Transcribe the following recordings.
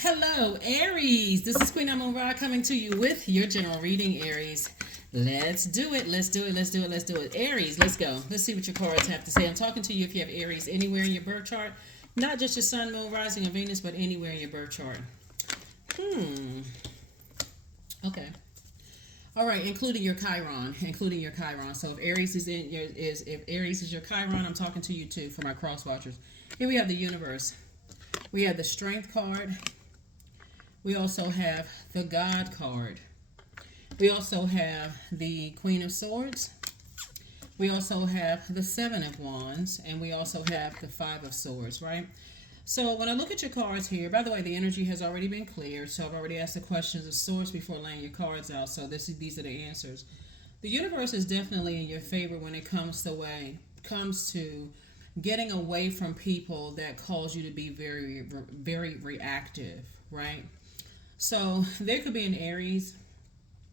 Hello, Aries. This is Queen Amun Ra coming to you with your general reading, Aries. Let's do it. Let's do it. Let's do it. Let's do it. Aries, let's go. Let's see what your cards have to say. I'm talking to you if you have Aries anywhere in your birth chart, not just your sun, moon, rising, and Venus, but anywhere in your birth chart. Okay. All right, including your Chiron, So if Aries is if Aries is your Chiron, I'm talking to you too for my cross watchers. Here we have the universe. We have the Strength card. We also have the God card. We also have the Queen of Swords. We also have the Seven of Wands. And we also have the Five of Swords, right? So when I look at your cards here, by the way, the energy has already been cleared. So I've already asked the questions of source before laying your cards out. So these are the answers. The universe is definitely in your favor when it comes to getting away from people that cause you to be very, very reactive, right? So there could be an Aries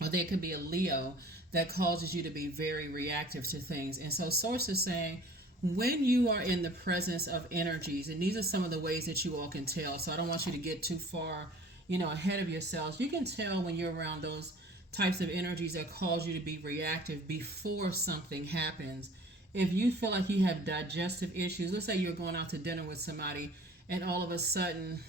or there could be a Leo that causes you to be very reactive to things. And so source is saying when you are in the presence of energies, and these are some of the ways that you all can tell. So I don't want you to get too far, ahead of yourselves. You can tell when you're around those types of energies that cause you to be reactive before something happens. If you feel like you have digestive issues, let's say you're going out to dinner with somebody and all of a sudden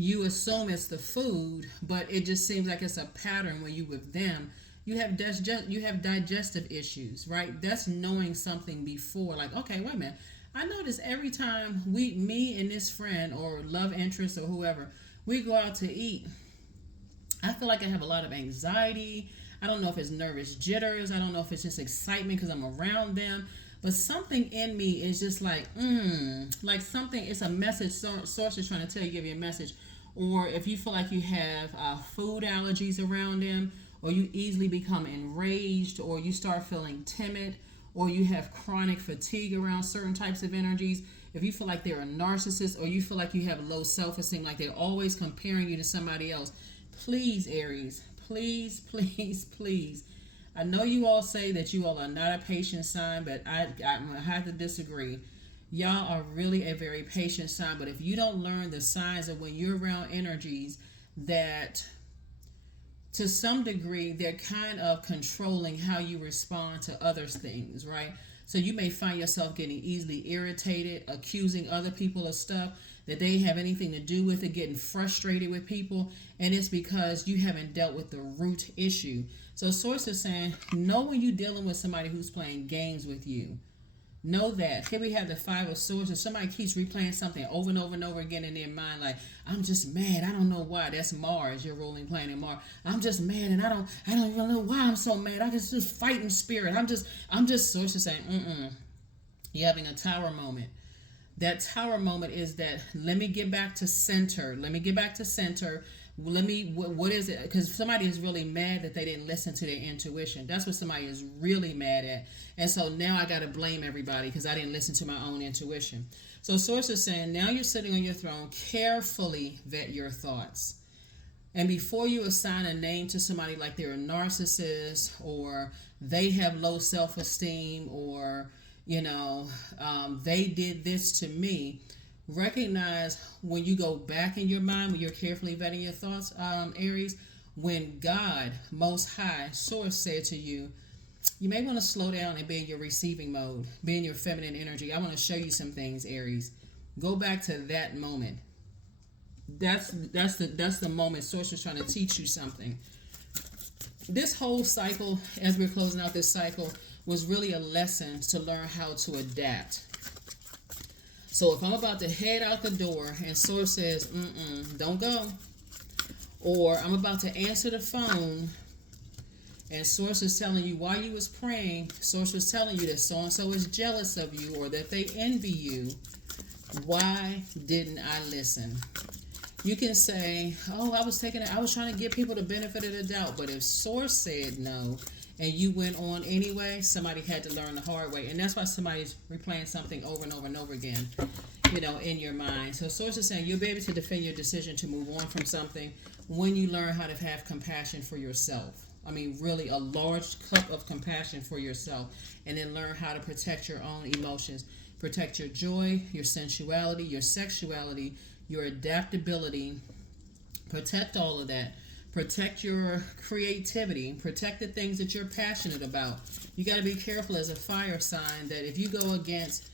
you assume it's the food, but it just seems like it's a pattern when you with them. You have digestive issues, right? That's knowing something before. Like, okay, wait a minute. I notice every time me and this friend or love interest or whoever, we go out to eat, I feel like I have a lot of anxiety. I don't know if it's nervous jitters. I don't know if it's just excitement because I'm around them. But something in me is just like something, it's a message. Source is trying to tell you, give you a message. Or if you feel like you have food allergies around them, or you easily become enraged, or you start feeling timid, or you have chronic fatigue around certain types of energies, if you feel like they're a narcissist, or you feel like you have low self-esteem, like they're always comparing you to somebody else, please, Aries, please, please, please. I know you all say that you all are not a patient sign, but I have to disagree. Y'all are really a very patient sign, but if you don't learn the signs of when you're around energies that to some degree they're kind of controlling how you respond to other things, right? So you may find yourself getting easily irritated, accusing other people of stuff that they have anything to do with it, getting frustrated with people, and it's because you haven't dealt with the root issue. So source is saying, know when you're dealing with somebody who's playing games with you. Know that. Here we have the Five of Swords. If somebody keeps replaying something over and over and over again in their mind, like, I'm just mad, I don't know why. That's Mars, your ruling planet Mars. I'm just mad and I don't even know why I'm so mad. I just fighting spirit. I'm just source is saying, You're having a tower moment. That tower moment is that, let me get back to center. What is it? Because somebody is really mad that they didn't listen to their intuition. That's what somebody is really mad at. And so now I got to blame everybody because I didn't listen to my own intuition. So source is saying, now you're sitting on your throne, carefully vet your thoughts. And before you assign a name to somebody like they're a narcissist, or they have low self-esteem, or, they did this to me, recognize when you go back in your mind, when you're carefully vetting your thoughts, Aries, when God, Most High, Source said to you, you may want to slow down and be in your receiving mode, be in your feminine energy. I want to show you some things, Aries. Go back to that moment. That's the moment Source is trying to teach you something. This whole cycle, as we're closing out this cycle, was really a lesson to learn how to adapt. So if I'm about to head out the door and Source says, don't go, or I'm about to answer the phone and Source is telling you while you was praying, Source was telling you that so-and-so is jealous of you or that they envy you, why didn't I listen? You can say, I was trying to give people the benefit of the doubt, but if Source said no, and you went on anyway, somebody had to learn the hard way. And that's why somebody's replaying something over and over and over again, in your mind. So Source is saying you'll be able to defend your decision to move on from something when you learn how to have compassion for yourself. I mean, really a large cup of compassion for yourself, and then learn how to protect your own emotions. Protect your joy, your sensuality, your sexuality, your adaptability. Protect all of that. Protect your creativity. Protect the things that you're passionate about. You got to be careful as a fire sign that if you go against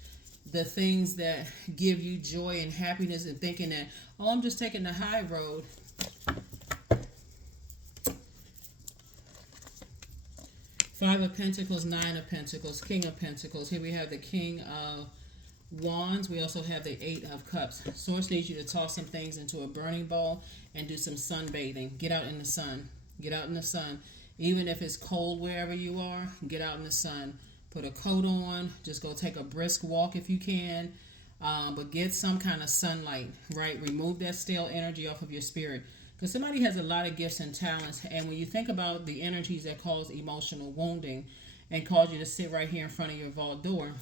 the things that give you joy and happiness and thinking that, oh, I'm just taking the high road. Five of Pentacles, Nine of Pentacles, King of Pentacles. Here we have the King of Wands. We also have the Eight of Cups. Source needs you to toss some things into a burning bowl and do some sunbathing. Get out in the sun. Get out in the sun. Even if it's cold wherever you are, get out in the sun. Put a coat on. Just go take a brisk walk if you can. But get some kind of sunlight, right? Remove that stale energy off of your spirit. Because somebody has a lot of gifts and talents. And when you think about the energies that cause emotional wounding and cause you to sit right here in front of your vault door,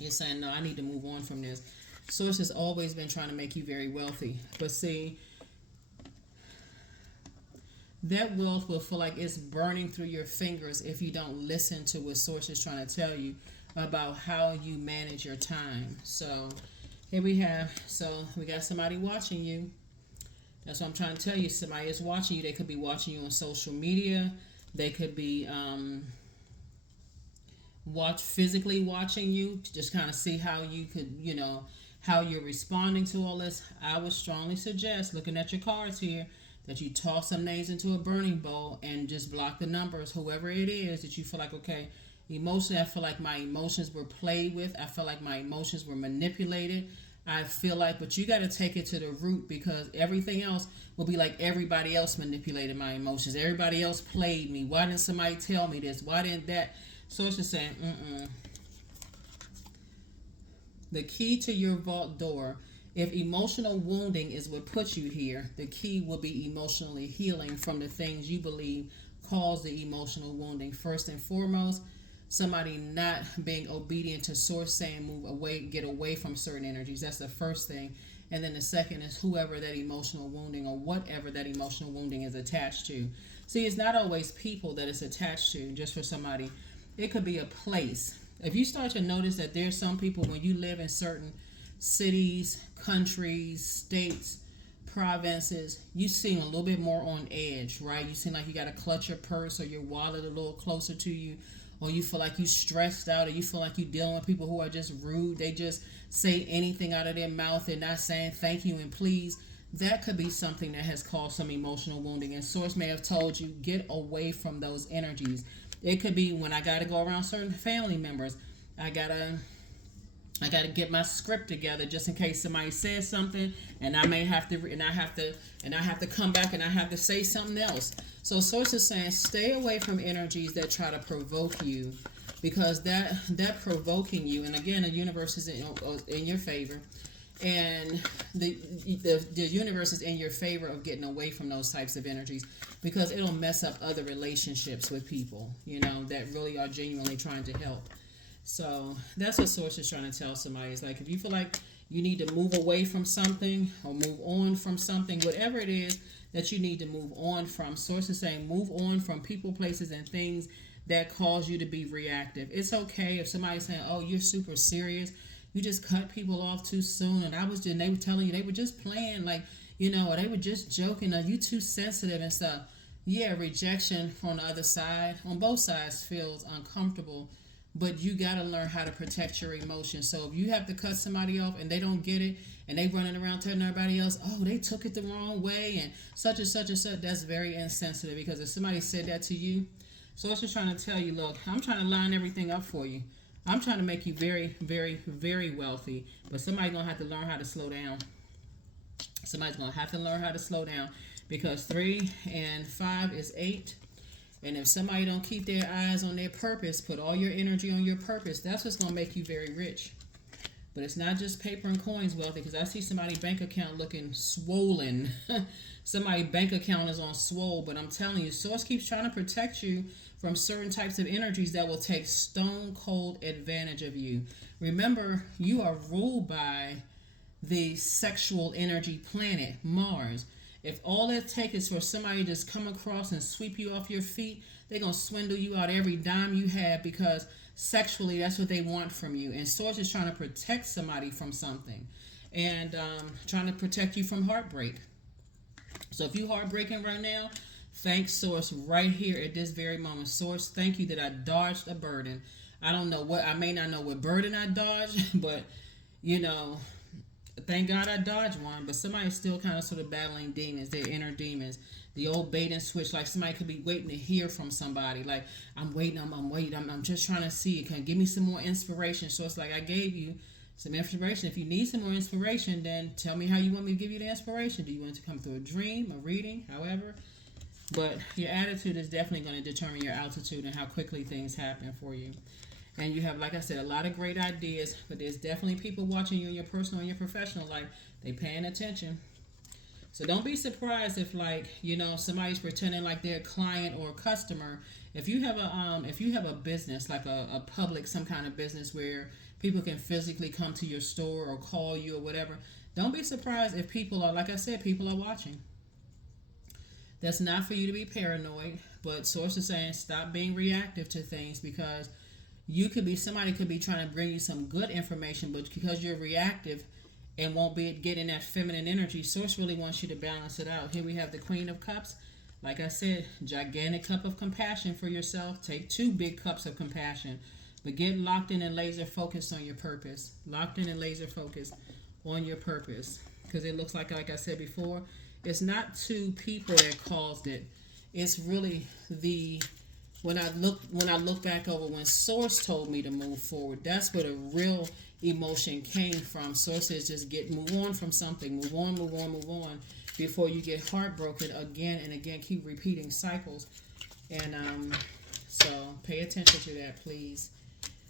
you're saying, no, I need to move on from this. Source has always been trying to make you very wealthy. But see, that wealth will feel like it's burning through your fingers if you don't listen to what Source is trying to tell you about how you manage your time. So here we got somebody watching you. That's what I'm trying to tell you. Somebody is watching you. They could be watching you on social media. They could be physically watching you to just kind of see how you could, how you're responding to all this. I would strongly suggest, looking at your cards here, that you toss some names into a burning bowl and just block the numbers, whoever it is that you feel like, okay, emotionally, I feel like my emotions were played with. I feel like my emotions were manipulated. I feel like, but you got to take it to the root, because everything else will be like everybody else manipulated my emotions. Everybody else played me. Why didn't somebody tell me this? Why didn't that? So it's just saying, The key to your vault door, if emotional wounding is what puts you here, the key will be emotionally healing from the things you believe caused the emotional wounding. First and foremost, somebody not being obedient to Source saying move away, get away from certain energies. That's the first thing. And then the second is whoever that emotional wounding or whatever that emotional wounding is attached to. See, it's not always people that it's attached to just for somebody. It could be a place. If you start to notice that there's some people, when you live in certain cities, countries, states, provinces, you seem a little bit more on edge, right? You seem like you got to clutch your purse or your wallet a little closer to you, or you feel like you stressed out, or you feel like you're dealing with people who are just rude. They just say anything out of their mouth. They're not saying thank you and please. That could be something that has caused some emotional wounding, and Source may have told you, get away from those energies. It could be when I got to go around certain family members, I gotta get my script together just in case somebody says something, and I may have to, and I have to come back and I have to say something else. So Source is saying, stay away from energies that try to provoke you, because that provoking you, and again, the universe is in your favor, and the universe is in your favor of getting away from those types of energies, because it'll mess up other relationships with people, that really are genuinely trying to help. So that's what Source is trying to tell somebody. It's like, if you feel like you need to move away from something or move on from something, whatever it is that you need to move on from, Source is saying move on from people, places, and things that cause you to be reactive. It's okay if somebody's saying, oh, you're super serious, you just cut people off too soon, and they were telling you they were just playing, like, or they were just joking, or you too sensitive and stuff. Yeah, rejection from the other side, on both sides, feels uncomfortable. But you got to learn how to protect your emotions. So if you have to cut somebody off and they don't get it, and they running around telling everybody else, oh, they took it the wrong way and such and such and such, that's very insensitive. Because if somebody said that to you, so it's just trying to tell you, look, I'm trying to line everything up for you. I'm trying to make you very, very, very wealthy. But somebody's going to have to learn how to slow down. Somebody's going to have to learn how to slow down, because 3 and 5 is 8. And if somebody don't keep their eyes on their purpose, put all your energy on your purpose, that's what's going to make you very rich. But it's not just paper and coins wealthy, because I see somebody's bank account looking swollen. Somebody's bank account is on swole, but I'm telling you, Source keeps trying to protect you from certain types of energies that will take stone cold advantage of you. Remember, you are ruled by the sexual energy planet, Mars. If all it takes is for somebody to just come across and sweep you off your feet, they're going to swindle you out every dime you have, because sexually, that's what they want from you. And Source is trying to protect somebody from something. and trying to protect you from heartbreak. So if you heartbreaking right now, thank Source right here at this very moment. Source, thank you that I dodged a burden. I don't know what, I may not know what burden I dodged, but you know, thank God I dodged one. But somebody's still kind of sort of battling demons, their inner demons. The old bait and switch, like somebody could be waiting to hear from somebody. Like, I'm waiting, I'm waiting, I'm just trying to see. Can give me some more inspiration. So it's like I gave you some inspiration. If you need some more inspiration, then tell me how you want me to give you the inspiration. Do you want it to come through a dream, a reading, however? But your attitude is definitely going to determine your altitude and how quickly things happen for you. And you have, like I said, a lot of great ideas, but there's definitely people watching you in your personal and your professional life. They paying attention. So don't be surprised if, like, you know, somebody's pretending like they're a client or a customer. If you have a business, like a public, some kind of business where people can physically come to your store or call you or whatever, don't be surprised if people are, like I said, people are watching. That's not for you to be paranoid, but Source is saying stop being reactive to things, because somebody could be trying to bring you some good information, but because you're reactive and won't be getting that feminine energy, Source really wants you to balance it out. Here we have the Queen of Cups. Like I said, gigantic cup of compassion for yourself. Take 2 big cups of compassion, but get locked in and laser focused on your purpose. Locked in and laser focused on your purpose, because it looks like I said before, it's not 2 people that caused it. It's really when I look back over when Source told me to move forward, that's where the real emotion came from. Source says just move on from something, move on before you get heartbroken again and again. Keep repeating cycles, and so pay attention to that, please.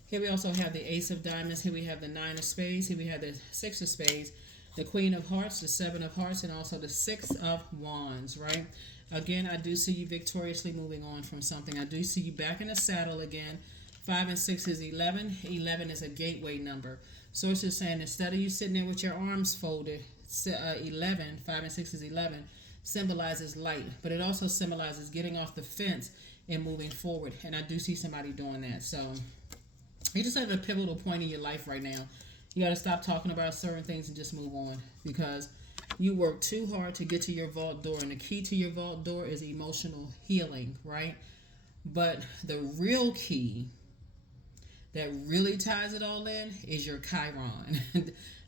Here we also have the Ace of Diamonds. Here we have the 9 of Spades. Here we have the 6 of Spades, the Queen of Hearts, the 7 of Hearts, and also the 6 of Wands, right? Again, I do see you victoriously moving on from something. I do see you back in the saddle again. 5 and 6 is 11. 11 is a gateway number. Source is saying instead of you sitting there with your arms folded, 11, 5 and 6 is 11, symbolizes light. But it also symbolizes getting off the fence and moving forward. And I do see somebody doing that. So you just have a pivotal point in your life right now. You got to stop talking about certain things and just move on, because you work too hard to get to your vault door. And the key to your vault door is emotional healing, right? But the real key that really ties it all in is your Chiron.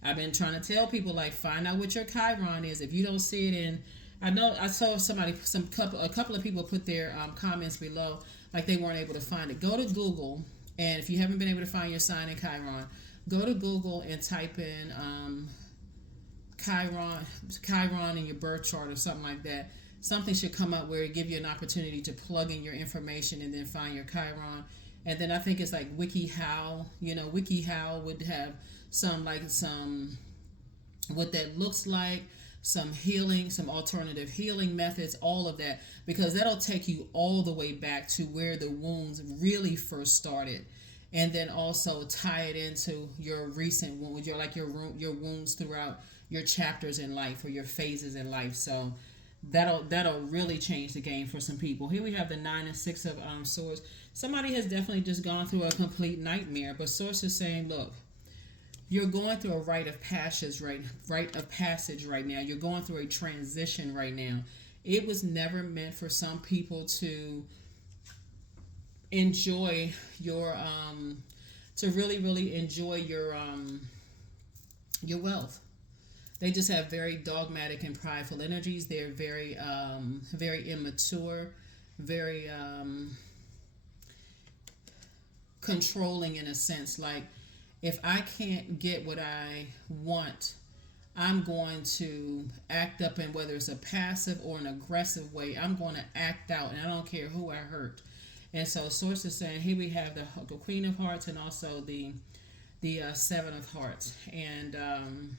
I've been trying to tell people, like, find out what your Chiron is. If you don't see it in, I know I saw a couple of people put their comments below, like they weren't able to find it. Go to Google, and if you haven't been able to find your sign in Chiron, go to Google and type in Chiron in your birth chart or something like that. Something should come up where it give you an opportunity to plug in your information and then find your Chiron. And then I think it's like WikiHow. WikiHow would have some what that looks like, some healing, some alternative healing methods, all of that, because that'll take you all the way back to where the wounds really first started. And then also tie it into your recent wounds, your wounds throughout your chapters in life or your phases in life. So that'll really change the game for some people. Here we have the 9 and 6 of swords. Somebody has definitely just gone through a complete nightmare, but Source is saying, look, you're going through a rite of passage right now. You're going through a transition right now. It was never meant for some people to enjoy your to really enjoy your wealth. They just have very dogmatic and prideful energies. They're very immature, very controlling in a sense. Like, if I can't get what I want, I'm going to act up in, whether it's a passive or an aggressive way, I'm going to act out, and I don't care who I hurt. And so Source is saying, here we have the Queen of Hearts and also the 7 of Hearts. And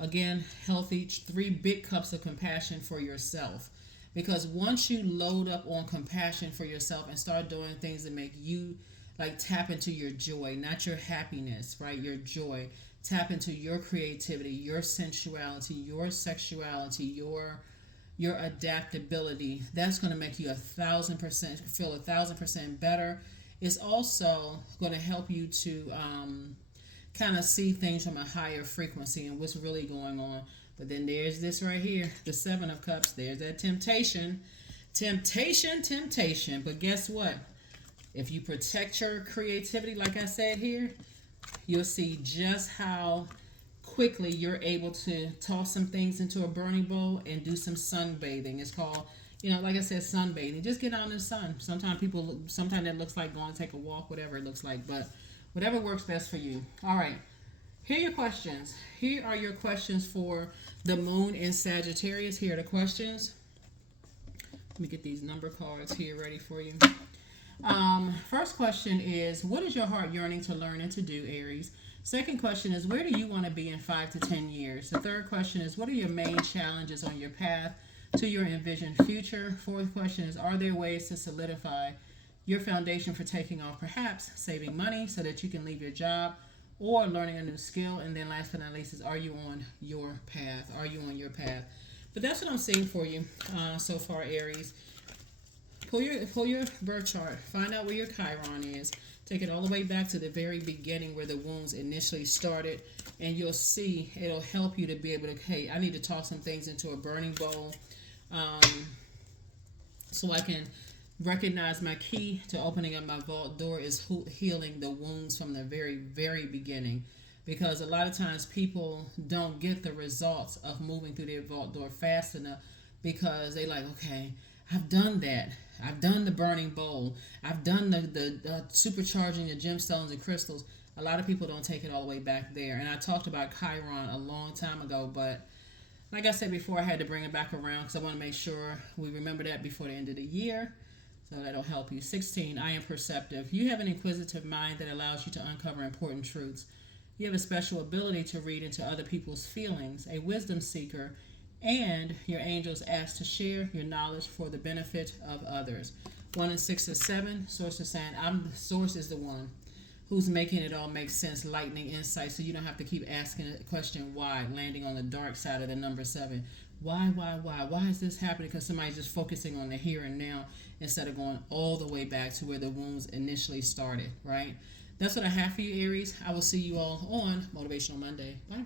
again, healthy 3 big cups of compassion for yourself. Because once you load up on compassion for yourself and start doing things that make you, like, tap into your joy, not your happiness, right? Your joy. Tap into your creativity, your sensuality, your sexuality, your adaptability. That's going to make you 1,000% feel 1,000% better. It's also going to help you to kind of see things from a higher frequency and what's really going on. But then there's this right here, the Seven of Cups. There's that temptation. Temptation, temptation. But guess what? If you protect your creativity, like I said here, you'll see just how quickly you're able to toss some things into a burning bowl and do some sunbathing. It's called, like I said, sunbathing. Just get out in the sun. Sometimes it looks like going to take a walk, whatever it looks like. But whatever works best for you. All right. Here are your questions. Here are your questions for the moon in Sagittarius. Here are the questions. Let me get these number cards here ready for you. First question is, what is your heart yearning to learn and to do, Aries? Second question is, where do you want to be in 5 to 10 years? The third question is, what are your main challenges on your path to your envisioned future? Fourth question is, are there ways to solidify your foundation for taking off, perhaps saving money so that you can leave your job or learning a new skill? And then last but not least is, are you on your path? Are you on your path? But that's what I'm seeing for you so far, Aries. Pull your birth chart. Find out where your Chiron is. Take it all the way back to the very beginning where the wounds initially started. And you'll see it'll help you to be able to, hey, I need to toss some things into a burning bowl so I can recognize my key to opening up my vault door is healing the wounds from the very, very beginning. Because a lot of times people don't get the results of moving through their vault door fast enough because they like, okay, I've done that. I've done the burning bowl. I've done the supercharging the gemstones and crystals. A lot of people don't take it all the way back there. And I talked about Chiron a long time ago, but like I said before, I had to bring it back around because I want to make sure we remember that before the end of the year. So that'll help you. 16, I am perceptive. You have an inquisitive mind that allows you to uncover important truths. You have a special ability to read into other people's feelings, a wisdom seeker, and your angels ask to share your knowledge for the benefit of others. 1 and 6 and 7, source is saying, source is the one who's making it all make sense, lightning insight, so you don't have to keep asking a question why, landing on the dark side of the number 7. Why? Why is this happening? Because somebody's just focusing on the here and now instead of going all the way back to where the wounds initially started, right? That's what I have for you, Aries. I will see you all on Motivational Monday. Bye.